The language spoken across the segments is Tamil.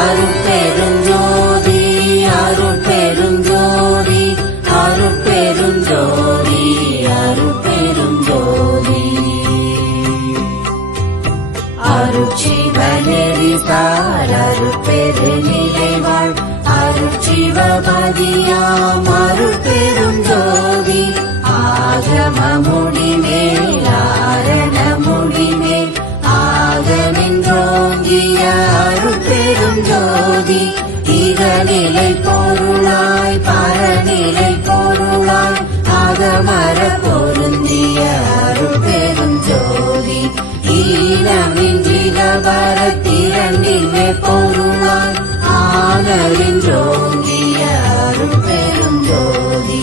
அருட்பெருஞ்சோதி அருட்பெருஞ்சோதி அருட்பெருஞ்சோதி அருட்பெருஞ்சோதி. அருட்சிவநெறிசார் அருட்பெருநிலைவாழ் அருட்சிவபதியாம் அருட்பெருஞ்சோதி. பரநிலை பொருளாய் பரநிலை பொருளாய் அகமர பொருந்திய அருட்பெருஞ்சோதி ஈனமின்றிகவர திறனிலே பொருளாய் ஆனலின்றோங்கிய அருட்பெருஞ்சோதி பெருஞ்சோதி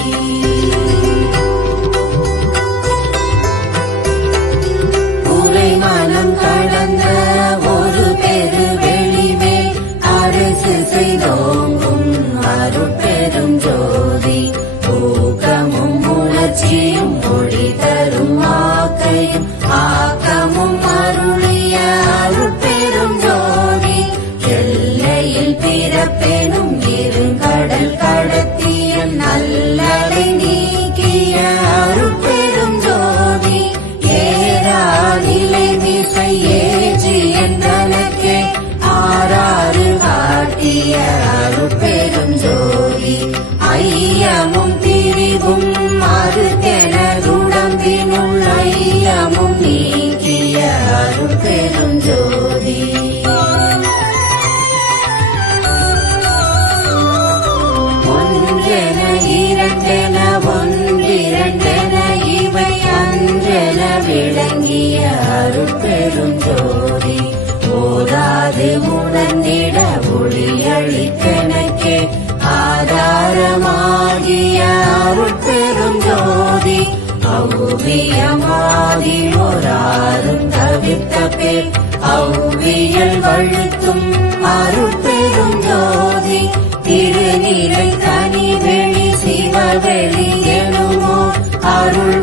காட்டிய அருட்பெரும் ஜோதி. ஐயமும் திரிவும் மறுத்தெனதுடம்பினுள் ஐயமும் நீக்கிய அருட்பெரும் ஜோதி. ஒன்றென இரண்டென ஒன்றிரண்டென இவை அன்றென விளங்கிய அருட்பெரும் ஜோதி. போதாது உணர்ந்திட ஒளியளிக்கணக்கே ஆதாரமாகிய அருட்பெரும் ஜோதி அவ்வியமாதி ஓராரும் தவிர்த்த பேர் அவ்வியல் வழுத்தும் அருட்பெரும் ஜோதி திருநிலை தனி வெளி சிவ வெளி எனுமோ. அருள்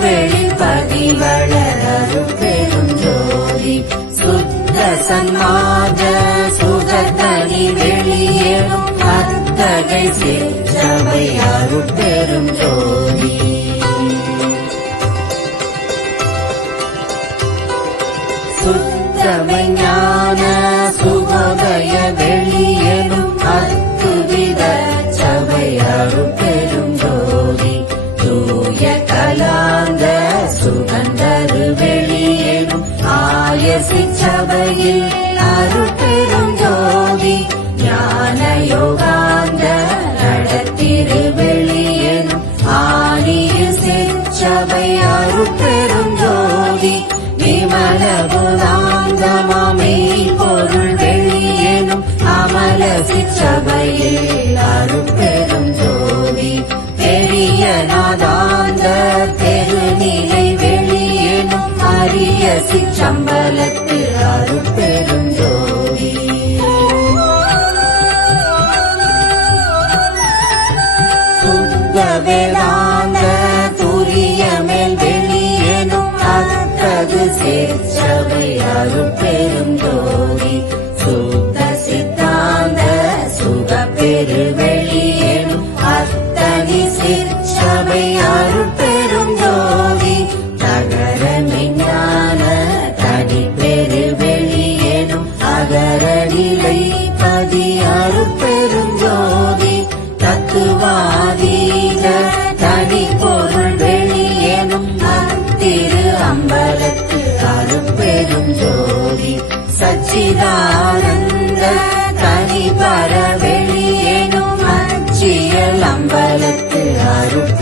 சுத்த சன்மாத சுகத்தனி வெளியேறும் அத்தகை சிற்றவை பெரும் ஜோதி. சுத்தமை ஞான சுகோதய সবাই சிற்சபை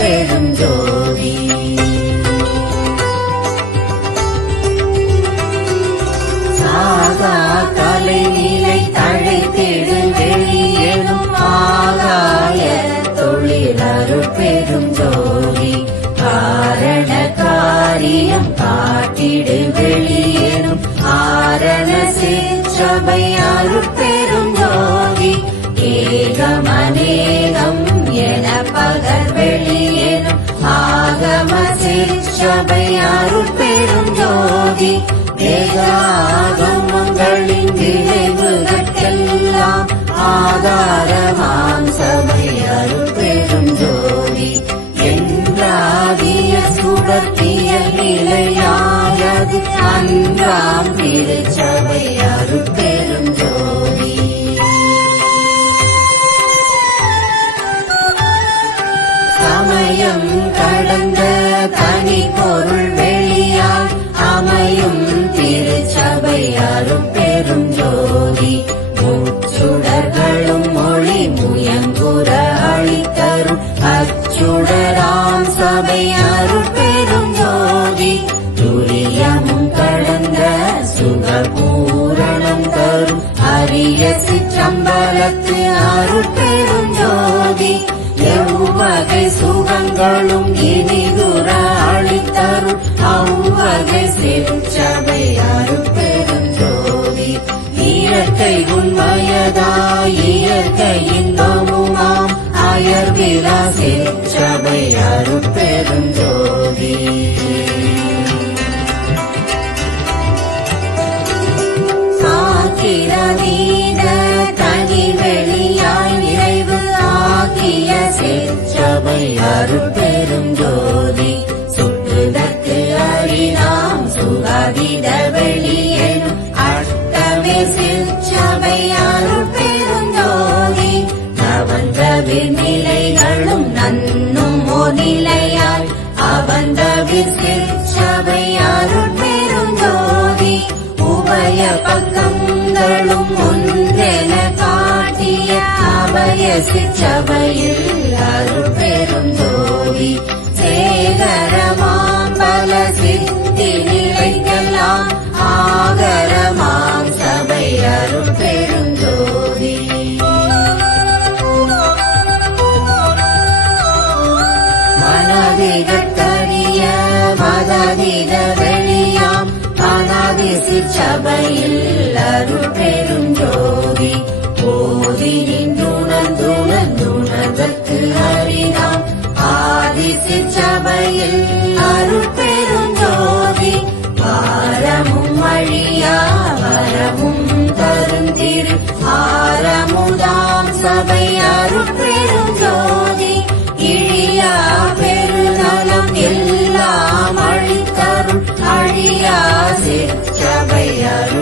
அருட்பெரும் ஜோதி. சாகா கலை நிலை தழைத்திடு வெளியேனும் ஆகாய தொழிலருள் பெரும் ஜோதி. காரண காரியம் காட்டிடு வெளியேனும் ஆரண சிற்றபை அருட்பெரும் ஜோதி. ஏகமநேகம் சபை அருள் பெரும் ஜோதி. தேகாகமங்களின் விளைவுகட்கெல்லாம் ஆதாரமாம் சபை அருள் பெரும் ஜோதி. என்றாதிய சுடர்த்தியல் நிலையாயது அன்றாம் திருச்சபை அருட்பெரும் ஜோதி. சமயம் கடந்த பொருள் வெளியால் அமையும் திருச்சபை அருட்பெரும் ஜோதி. முச்சுடர்களும் மொழி முயங்குற அளித்தரும் அச்சுடராம் சபை அருட்பெரும் ஜோதி. துரியமும் கடந்த சுக பூரணம் தரும். அரிய சிற்றம்பலத்து அருட்பெரும் ஜோதி. எவ்வகை சுகங்களும் அவ்வகை சிற்சபை அருட்பெரும் ஜோதி இயற்கை உண்மையதாய் இயற்கை இன்பமுமாம் அயர்விலா சிற்சபை அருட்பெரும் ஜோதி சாக்கிரதீத தனி வெளியாய் நிறைவு ஆகிய சிற்சபை அருட்பெரும் ஜோதி நவந்தவிர் நிலைகளும் நன்னும் ஓர் நிலையாய் அவந்தவிர் சிற்சபை அருட்பெரும் ஜோதி உபய பக்கங்களும் ஒன்றென காட்டிய அபய சிற்றபையில் அருட்பெரும் ஜோதி சேகரமாம் பல சித்தி நிலைக்கெல்லாம் ஆகரமாம் திருச்சபையில் அருள் பெரும் ஜோதி. போதி நின்றுணர்ந்துணர்ந்துணர்தற்கு அறிதாம். ஆதி திருச்சபையில் அருள் பெரும் ஜோதி. வாரமும் வழியா வரமும் தருந்திரு ஆரமுதாம் சபை அருள் பெரும் ஜோதி. இழியா பெருநலம் எல்லாம் அழித்தருள் அழியா சிற்சபை அருட்பெரும்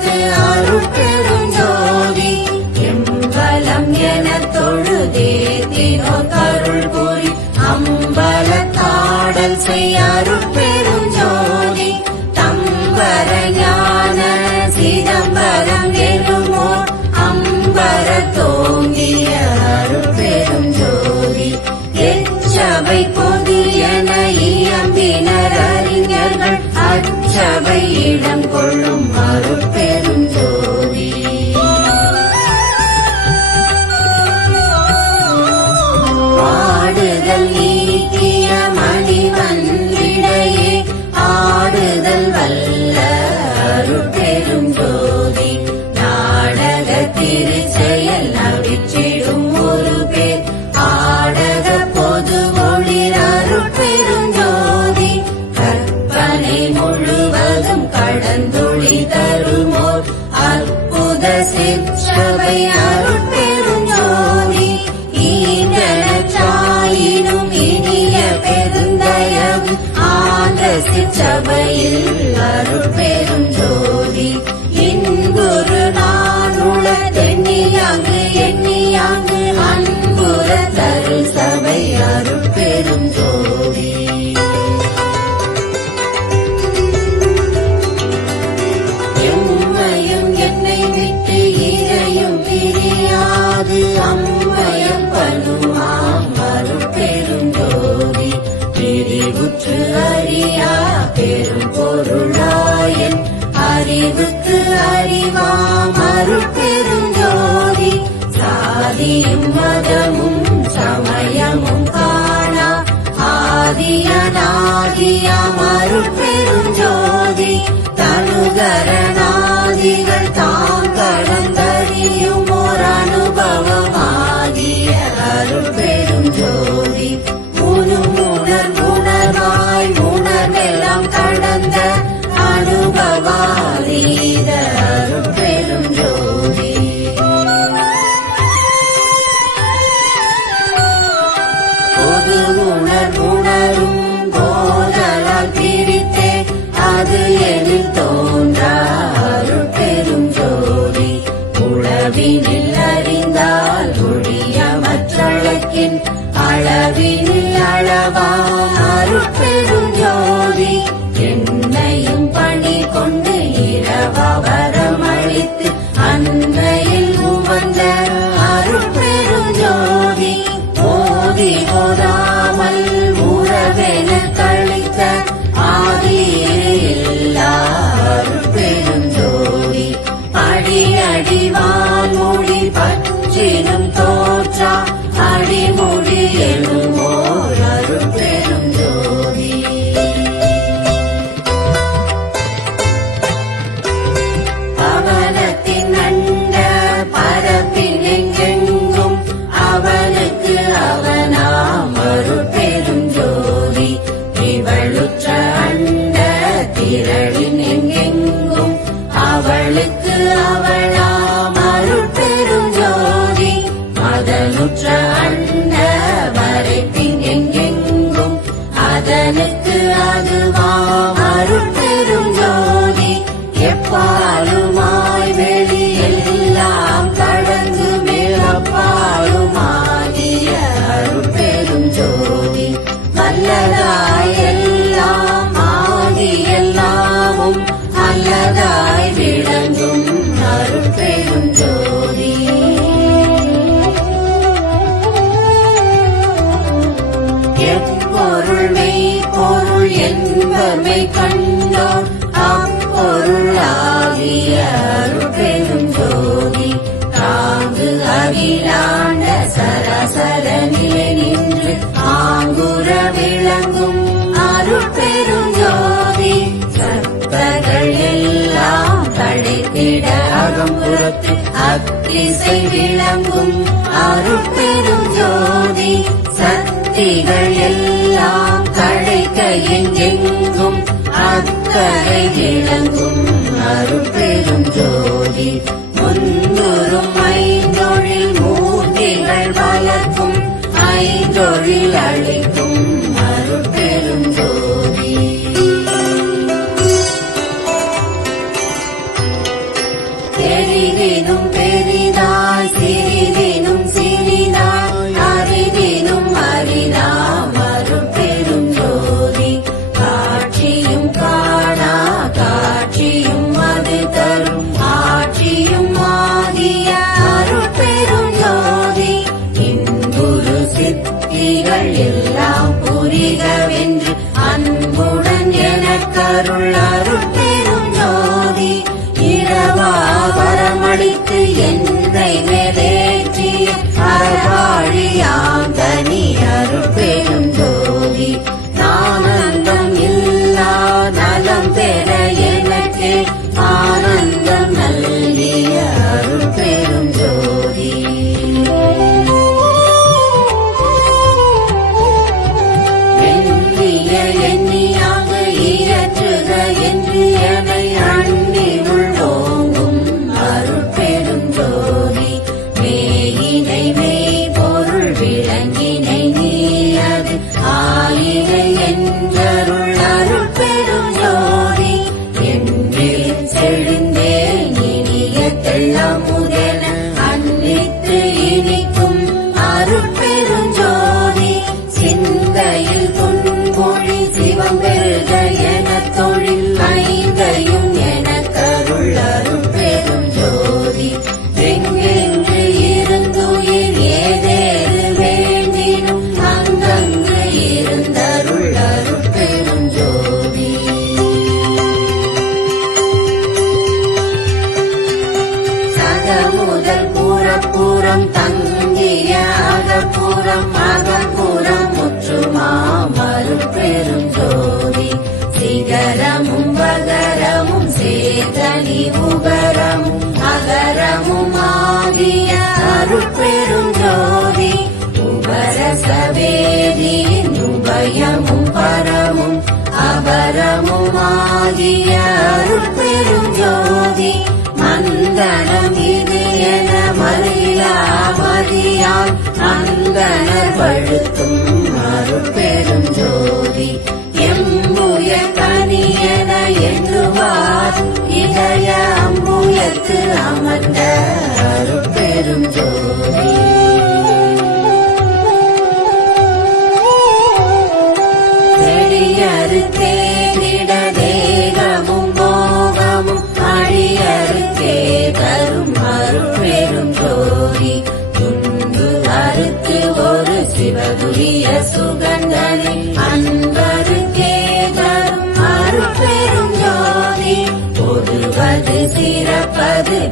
பொன்னம்பலத்து அருள் பெரும் எம்பலம் என தொழுதேத்தினோ கருள் புரி அம்பலத்தாடல் செய் அருள் பெரும் தம்பர ஞான சிதம்பரம் எனுமோர் அம்பர தோங்கிய அருட்பெரும் ஜோதி. எச்சபை பொதியன இயம்பினர் அறிஞர்கள். அச்சபை இடம் கொள்ளும் ஈன்றனற்றாயினும் இனிய பெருந்தயம். ஆந்த சிற்றபையில் அருட்பெரும் ஜோதி. இன்புரு நானுள தென்னியாங்கு எண்ணியாங்கு அன்புற தரு சபை அருட்பெரும் ஜோதி. என்று அறியா பெரும் பொருளாயன் அறிவுக்கு அறிவாம் அருள் பெருஞ்சோதி. சாதியும் மதமும் சமயமும் காணா ஆதியநாதியாம் அருள் பெருஞ்சோதி. தனுகரநாதிகள் தாம் கடந்தறியும் ஒரு அனுபவமாகிய அருள் Yeah. அகம்புறத்து அத்திசை விளங்கும் அருட்பெரும் ஜோதி. சக்திகள் எல்லாம் கடைக்க எங்கெங்கும் அக்கறை விளங்கும் அருட்பெரும் ஜோதி. முன்னுறும் ஐந்தொழில் மூர்த்திகள் வளர்க்கும் ஐந்தொழில் அழைக்கும் அருட்பெரும் ஜோதி. Lady. உபரசவேதியின் பரமும் அபரமும் ஆகிய அருட்பெரும் ஜோதி. மந்தனம் இது என மறிலா மந்தனர் பழுத்தும் அருட்பெரும் ஜோதி. எம்புய கனியன எண்ணுவார் இதய அம்புயத்து அமர்ந்த அருட்பெரும் ஜோதி.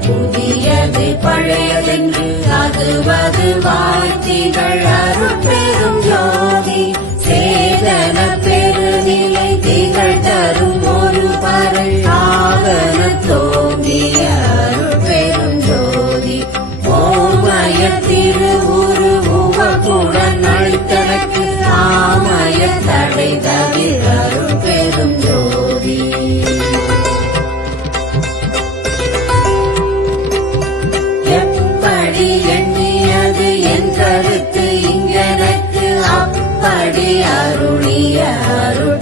புதியது பழையதென்று அதுவது வாழ்த்திகள் அருட்பெரும் ஜோதி. சேதன பெருநிலை திகழ் தரும் ஒரு பறை ஆகன தோங்கிய அருட்பெரும் ஜோதி. ஓமய திருவுரு உவகுடன் அழித்தனக்கு ஆமய தடை தவிர அருளிய அருள்